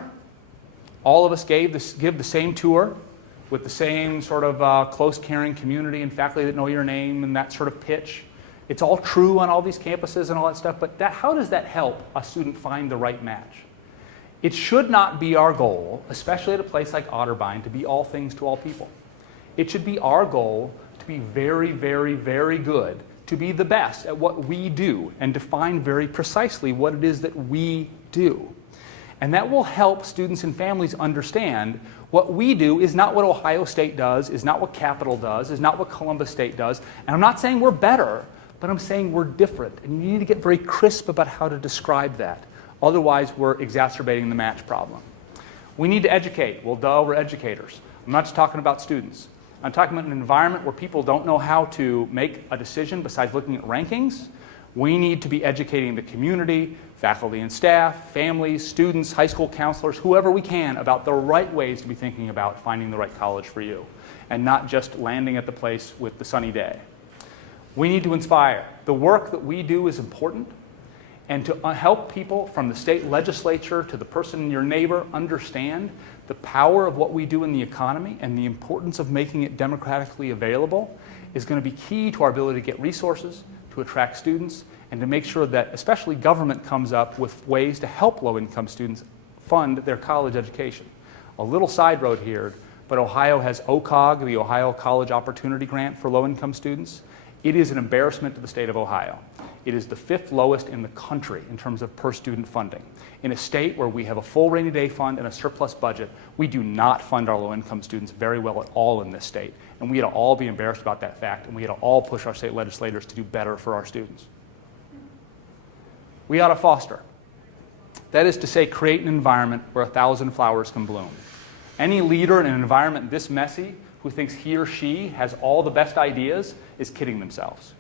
All of us give the same tour with the same sort of close, caring community and faculty that know your name and that sort of pitch. It's all true on all these campuses and all that stuff, but how does that help a student find the right match? It should not be our goal, especially at a place like Otterbein, to be all things to all people. It should be our goal to be very, very, very good, to be the best at what we do, and define very precisely what it is that we do. And that will help students and families understand what we do is not what Ohio State does, is not what Capital does, is not what Columbus State does. And I'm not saying we're better, but I'm saying we're different. And you need to get very crisp about how to describe that. Otherwise, we're exacerbating the match problem. We need to educate. Well, duh, we're educators. I'm not just talking about students. I'm talking about an environment where people don't know how to make a decision besides looking at rankings. We need to be educating the community, faculty and staff, families, students, high school counselors, whoever we can, about the right ways to be thinking about finding the right college for you, and not just landing at the place with the sunny day. We need to inspire. The work that we do is important, and to help people from the state legislature to the person in your neighbor understand the power of what we do in the economy and the importance of making it democratically available is going to be key to our ability to get resources, to attract students, and to make sure that especially government comes up with ways to help low-income students fund their college education. A little side road here, but Ohio has OCOG, the Ohio College Opportunity Grant for low-income students. It is an embarrassment to the state of Ohio. It is the 5th lowest in the country in terms of per student funding. In a state where we have a full rainy day fund and a surplus budget, we do not fund our low-income students very well at all in this state. And we ought to all be embarrassed about that fact, and we ought to all push our state legislators to do better for our students. We ought to foster. That is to say, create an environment where 1,000 flowers can bloom. Any leader in an environment this messy who thinks he or she has all the best ideas is kidding themselves.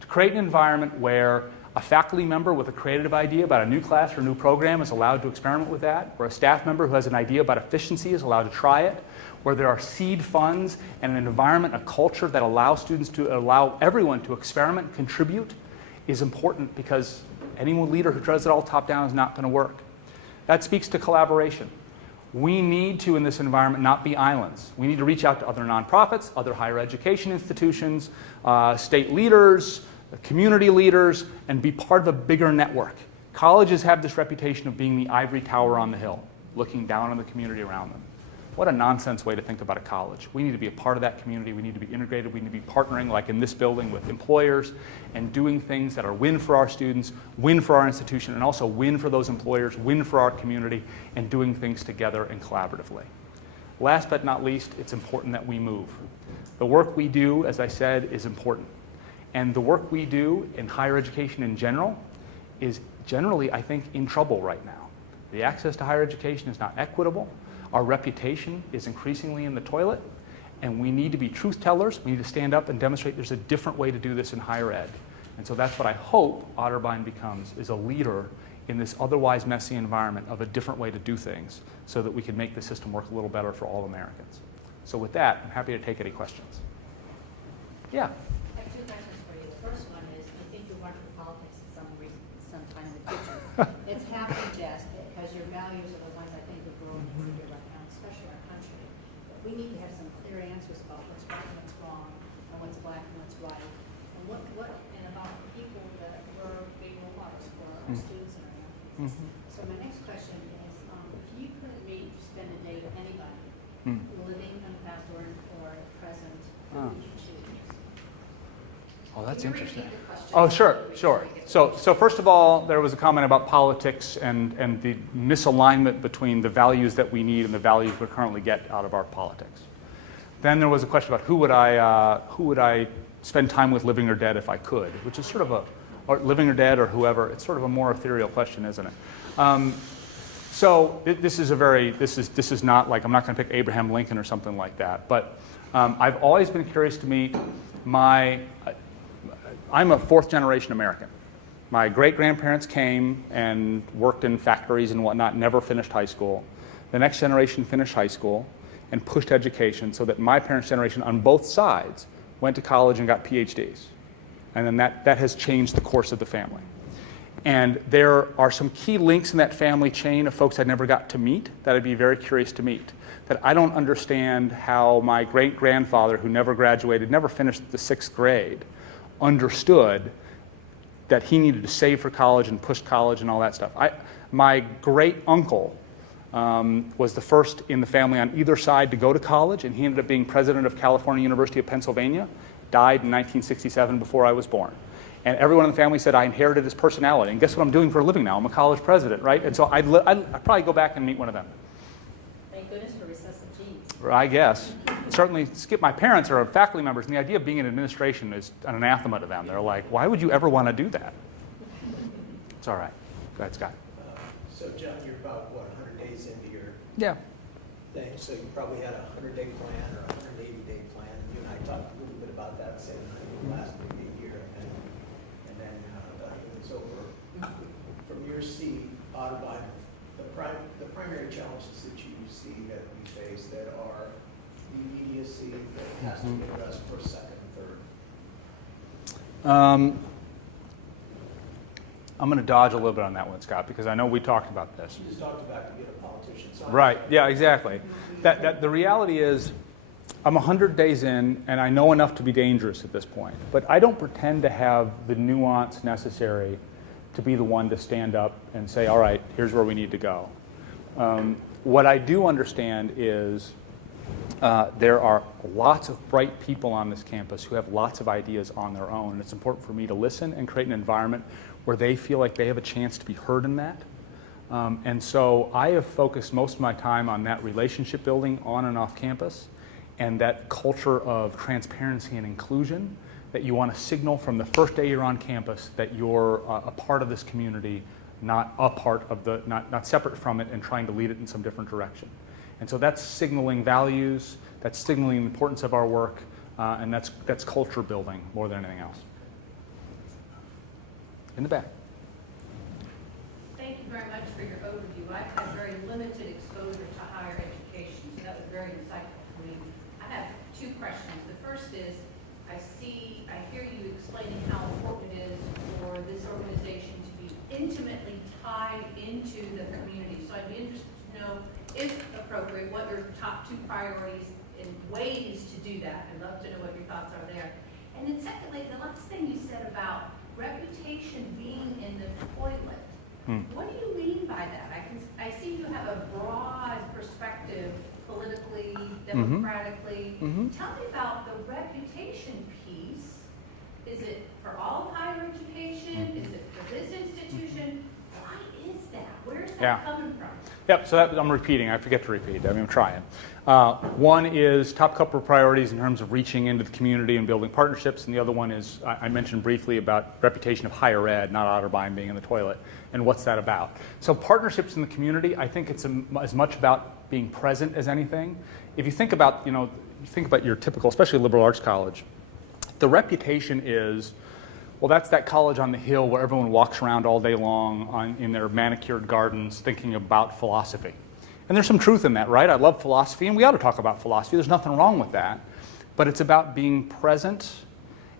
To create an environment where a faculty member with a creative idea about a new class or new program is allowed to experiment with that, where a staff member who has an idea about efficiency is allowed to try it, where there are seed funds and an environment, a culture that allows students to allow everyone to experiment and contribute is important, because any leader who tries it all top down is not going to work. That speaks to collaboration. We need to, in this environment, not be islands. We need to reach out to other nonprofits, other higher education institutions, state leaders, community leaders, and be part of a bigger network. Colleges have this reputation of being the ivory tower on the hill, looking down on the community around them. What a nonsense way to think about a college. We need to be a part of that community. We need to be integrated. We need to be partnering, like in this building, with employers and doing things that are win for our students, win for our institution, and also win for those employers, win for our community, and doing things together and collaboratively. Last but not least, it's important that we move. The work we do, as I said, is important. And the work we do in higher education in general is generally, I think, in trouble right now. The access to higher education is not equitable. Our reputation is increasingly in the toilet, and we need to be truth tellers. We need to stand up and demonstrate there's a different way to do this in higher ed. And so that's what I hope Otterbein becomes, is a leader in this otherwise messy environment of a different way to do things so that we can make the system work a little better for all Americans. So with that, I'm happy to take any questions. Yeah? I have 2 questions for you. The first one is, I think you want for politics at sometime in the future. It's half and jest, because your values are the ones I think are growing in here right now, especially our country. But we need to have some clear answers about what's right and what's wrong, and what's black and what's white, and and about the people that we're being role models for our students and our young kids. So my next question is, if you could spend a day with anybody, living in the past or present, who would you choose? Oh, that's Can you interesting. repeat the question? Oh, sure. So first of all, there was a comment about politics and the misalignment between the values that we need and the values we currently get out of our politics. Then there was a question about who would I spend time with, living or dead, if I could, which is sort of or living or dead or whoever. It's sort of a more ethereal question, isn't it? So this is not like, I'm not going to pick Abraham Lincoln or something like that, but I've always been curious to meet I'm a 4th generation American. My great-grandparents came and worked in factories and whatnot, never finished high school. The next generation finished high school and pushed education so that my parents' generation on both sides went to college and got PhDs. And then that has changed the course of the family. And there are some key links in that family chain of folks I never got to meet that I'd be very curious to meet. That I don't understand how my great-grandfather, who never graduated, never finished the 6th grade, understood that he needed to save for college and push college and all that stuff. My great-uncle was the first in the family on either side to go to college, and he ended up being president of California University of Pennsylvania, died in 1967 before I was born. And everyone in the family said I inherited his personality. And guess what I'm doing for a living now? I'm a college president, right? And so I'd probably go back and meet one of them. Thank goodness for recessive genes. I guess. Certainly, my parents are faculty members, and the idea of being in administration is an anathema to them. They're like, why would you ever want to do that? It's all right. Go ahead, Scott. So John, you're about, what, 100 days into your Yeah. thing, so you probably had a 100-day plan or a 180-day plan. You and I talked a little bit about that, saying it would last maybe a year, and then it was over. From your seat, Audubon, the primary challenges that you see that we face that are the immediacy that has to be addressed for second and third. I'm going to dodge a little bit on that one, Scott, because I know we talked about this. You just talked about to get a politician. So Right. Yeah, exactly. That the reality is, I'm 100 days in, and I know enough to be dangerous at this point. But I don't pretend to have the nuance necessary to be the one to stand up and say, all right, here's where we need to go. What I do understand is there are lots of bright people on this campus who have lots of ideas on their own. And it's important for me to listen and create an environment where they feel like they have a chance to be heard in that. And so I have focused most of my time on that relationship building on and off campus, and that culture of transparency and inclusion that you want to signal from the first day you're on campus that you're a part of this community, not a part of the, not separate from it and trying to lead it in some different direction. And so that's signaling values, that's signaling the importance of our work, and that's culture building more than anything else. In the back. Thank you very much for your overview. I've had very limited exposure to higher education, so that was very insightful for me. I have two questions. The first is, I hear you explaining how important it is for this organization to be intimately tied into the community. So I'd be interested to know, if appropriate, what your top two priorities and ways to do that. I'd love to know what your thoughts are there. And then secondly, the last thing you said about reputation being in the toilet. What do you mean by that? I see you have a broad perspective politically, democratically. Tell me about the reputation piece. Is it for all of higher education? Is it for this institution? Why is that? Where's that coming from? Yep, so I'm repeating. I forget to repeat. I'm trying. One is top couple of priorities in terms of reaching into the community and building partnerships, and the other one is, I mentioned briefly about reputation of higher ed, not Otterbein being in the toilet, and what's that about. So partnerships in the community, I think it's as much about being present as anything. If you think about, your typical, especially liberal arts college, the reputation is, well, that's that college on the hill where everyone walks around all day long in their manicured gardens thinking about philosophy. And there's some truth in that, right? I love philosophy, and we ought to talk about philosophy. There's nothing wrong with that. But it's about being present.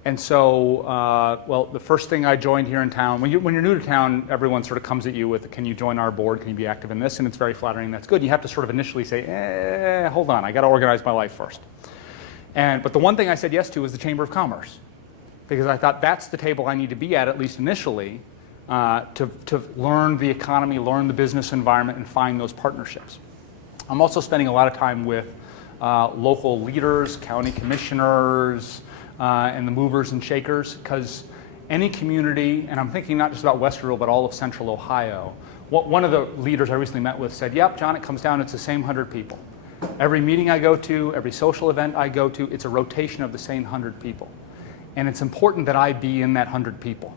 And so, the first thing I joined here in town, when you're new to town, everyone sort of comes at you with, can you join our board? Can you be active in this? And it's very flattering. That's good. You have to sort of initially say, hold on, I got to organize my life first. But the one thing I said yes to was the Chamber of Commerce, because I thought that's the table I need to be at least initially, to learn the economy, learn the business environment, and find those partnerships. I'm also spending a lot of time with local leaders, county commissioners, and the movers and shakers, because any community, and I'm thinking not just about Westerville, but all of central Ohio, one of the leaders I recently met with said, yep, John, it comes down, it's the same 100 people. Every meeting I go to, every social event I go to, it's a rotation of the same 100 people. And it's important that I be in that 100 people,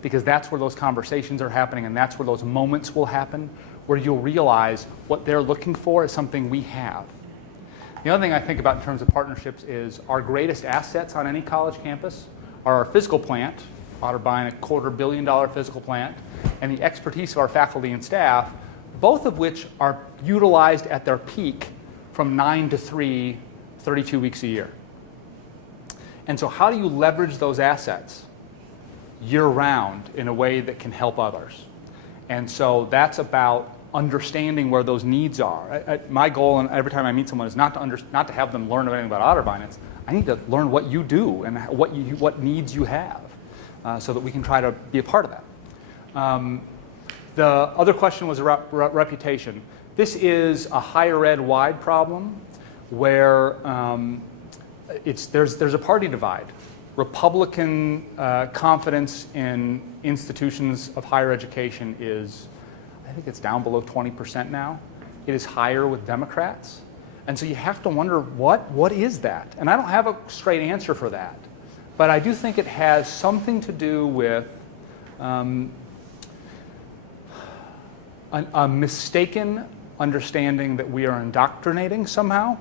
because that's where those conversations are happening, and that's where those moments will happen, where you'll realize what they're looking for is something we have. The other thing I think about in terms of partnerships is our greatest assets on any college campus are our physical plant, Otterbein, a $250 million physical plant, and the expertise of our faculty and staff, both of which are utilized at their peak from 9 to 3, 32 weeks a year. And so how do you leverage those assets year-round in a way that can help others? And so that's about understanding where those needs are. My goal, and every time I meet someone, is not to have them learn anything about Otterbein. It's I need to learn what you do and what needs you have, so that we can try to be a part of that. The other question was about reputation. This is a higher ed wide problem where there's a party divide. Republican confidence in institutions of higher education is, I think it's down below 20% now. It is higher with Democrats. And so you have to wonder, what is that? And I don't have a straight answer for that. But I do think it has something to do with a mistaken understanding that we are indoctrinating somehow,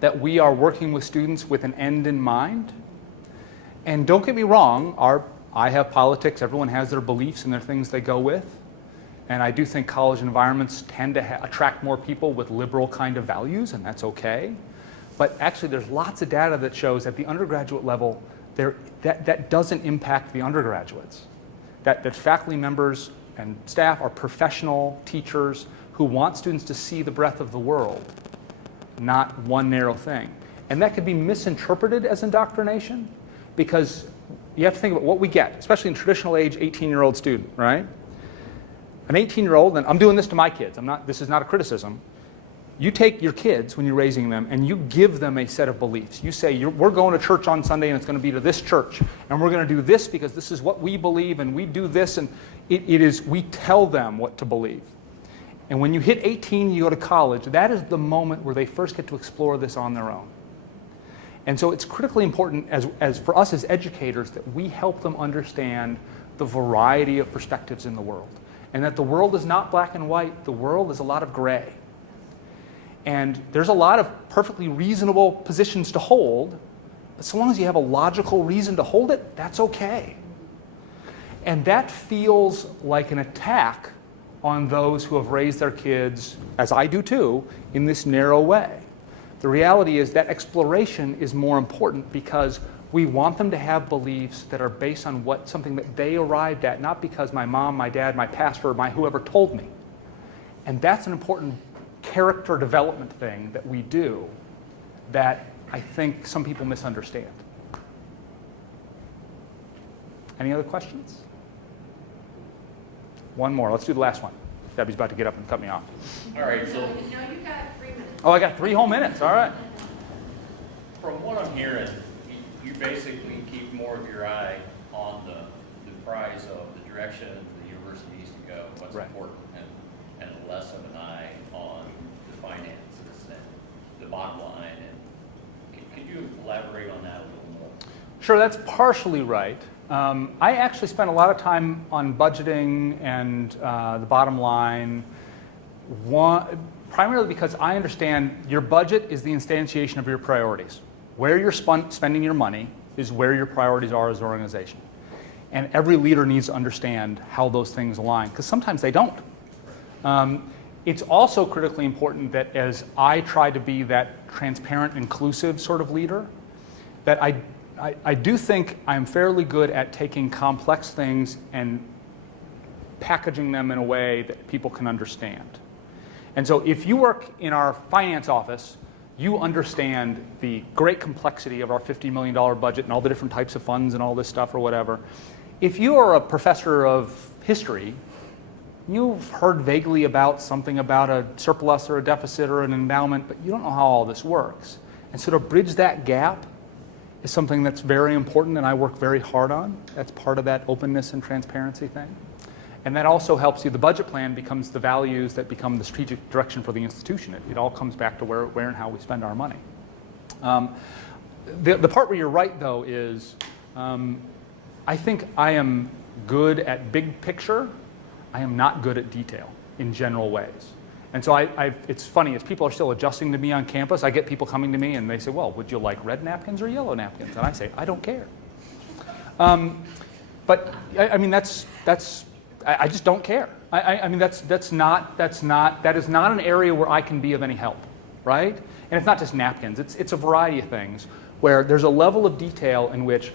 that we are working with students with an end in mind. And don't get me wrong, I have politics, everyone has their beliefs and their things they go with. And I do think college environments tend to attract more people with liberal kind of values, and that's okay. But actually there's lots of data that shows at the undergraduate level, that doesn't impact the undergraduates. That faculty members and staff are professional teachers who want students to see the breadth of the world, not one narrow thing. And that could be misinterpreted as indoctrination, because you have to think about what we get, especially in traditional age 18-year-old student, right? An 18-year-old, and I'm doing this to my kids, this is not a criticism. You take your kids when you're raising them and you give them a set of beliefs. You say, we're going to church on Sunday and it's going to be to this church. And we're going to do this because this is what we believe and we do this. And we tell them what to believe. And when you hit 18, you go to college, that is the moment where they first get to explore this on their own. And so it's critically important as for us as educators that we help them understand the variety of perspectives in the world. And that the world is not black and white, the world is a lot of gray. And there's a lot of perfectly reasonable positions to hold, but so long as you have a logical reason to hold it, that's okay. And that feels like an attack on those who have raised their kids, as I do too, in this narrow way. The reality is that exploration is more important because we want them to have beliefs that are based on something that they arrived at, not because my mom, my dad, my pastor, or my whoever told me. And that's an important character development thing that we do that I think some people misunderstand. Any other questions? One more. Let's do the last one. Debbie's about to get up and cut me off. All right, so No, you got 3 minutes. Oh, I got 3 whole minutes. All right. from what I'm hearing, you basically keep more of your eye on the prize of the direction the university needs to go, what's Right. important, and less of an eye on the finances and the bottom line. And could you elaborate on that a little more? Sure, that's partially right. I actually spent a lot of time on budgeting and the bottom line, primarily because I understand your budget is the instantiation of your priorities. Where you're spending your money is where your priorities are as an organization. And every leader needs to understand how those things align, because sometimes they don't. It's also critically important that as I try to be that transparent, inclusive sort of leader, that I do think I'm fairly good at taking complex things and packaging them in a way that people can understand. And so if you work in our finance office, you understand the great complexity of our $50 million budget and all the different types of funds and all this stuff or whatever. If you are a professor of history, you've heard vaguely about something about a surplus or a deficit or an endowment, but you don't know how all this works. And so to bridge that gap is something that's very important and I work very hard on. That's part of that openness and transparency thing. And that also helps you. The budget plan becomes the values that become the strategic direction for the institution. It all comes back to where and how we spend our money. The part where you're right, though, is I think I am good at big picture. I am not good at detail in general ways. And so it's funny, as people are still adjusting to me on campus, I get people coming to me and they say, well, would you like red napkins or yellow napkins? And I say, I don't care. But I mean, I just don't care. I mean, that is not an area where I can be of any help, right? And it's not just napkins. It's a variety of things where there's a level of detail in which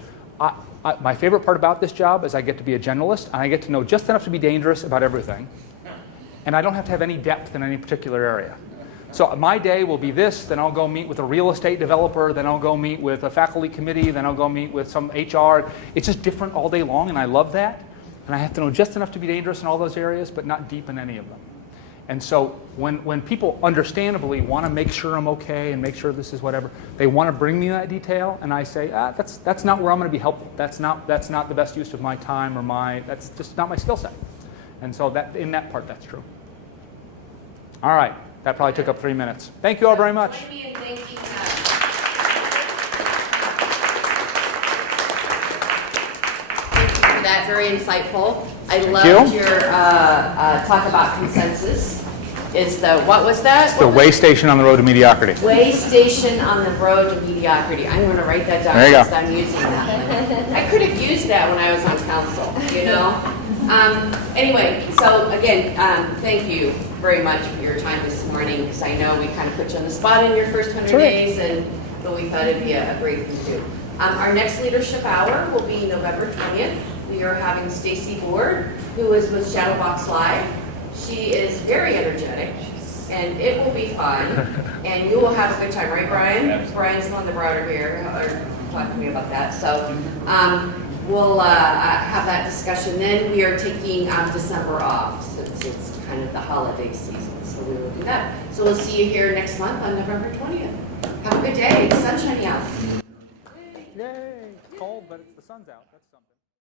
my favorite part about this job is I get to be a generalist and I get to know just enough to be dangerous about everything. And I don't have to have any depth in any particular area. So my day will be this, then I'll go meet with a real estate developer, then I'll go meet with a faculty committee, then I'll go meet with some HR. It's just different all day long and I love that. And I have to know just enough to be dangerous in all those areas, but not deep in any of them. And so when people understandably want to make sure I'm okay and make sure this is whatever, they want to bring me that detail, and I say, that's not where I'm going to be helpful. That's not the best use of my time or that's just not my skill set. And so in that part, that's true. All right, that probably took up 3 minutes. Thank you all very much. Join me in thanking Thank you for that, very insightful. I Thank loved you. your talk about consensus. Is the, what was that? The way station on the road to mediocrity. Way station on the road to mediocrity. I'm going to write that down There you go. because I'm using that. I could have used that when I was on council, you know? Anyway, so again, thank you very much for your time this morning, because I know we kind of put you on the spot in your first 100 Sure. days, but we thought it'd be a great thing to do. Our next leadership hour will be November 20th. We are having Stacy Ward, who is with Shadowbox Live. She is very energetic, and it will be fun, and you will have a good time, right, Brian? Absolutely. Brian's the one that brought her here, or talked to me about that. So we'll have that discussion. Then we are taking December off, since it's kind of the holiday season, so we will do that. So we'll see you here next month on November 20th. Have a good day. It's sun shining out. Yay! It's cold, but it's the sun's out. That's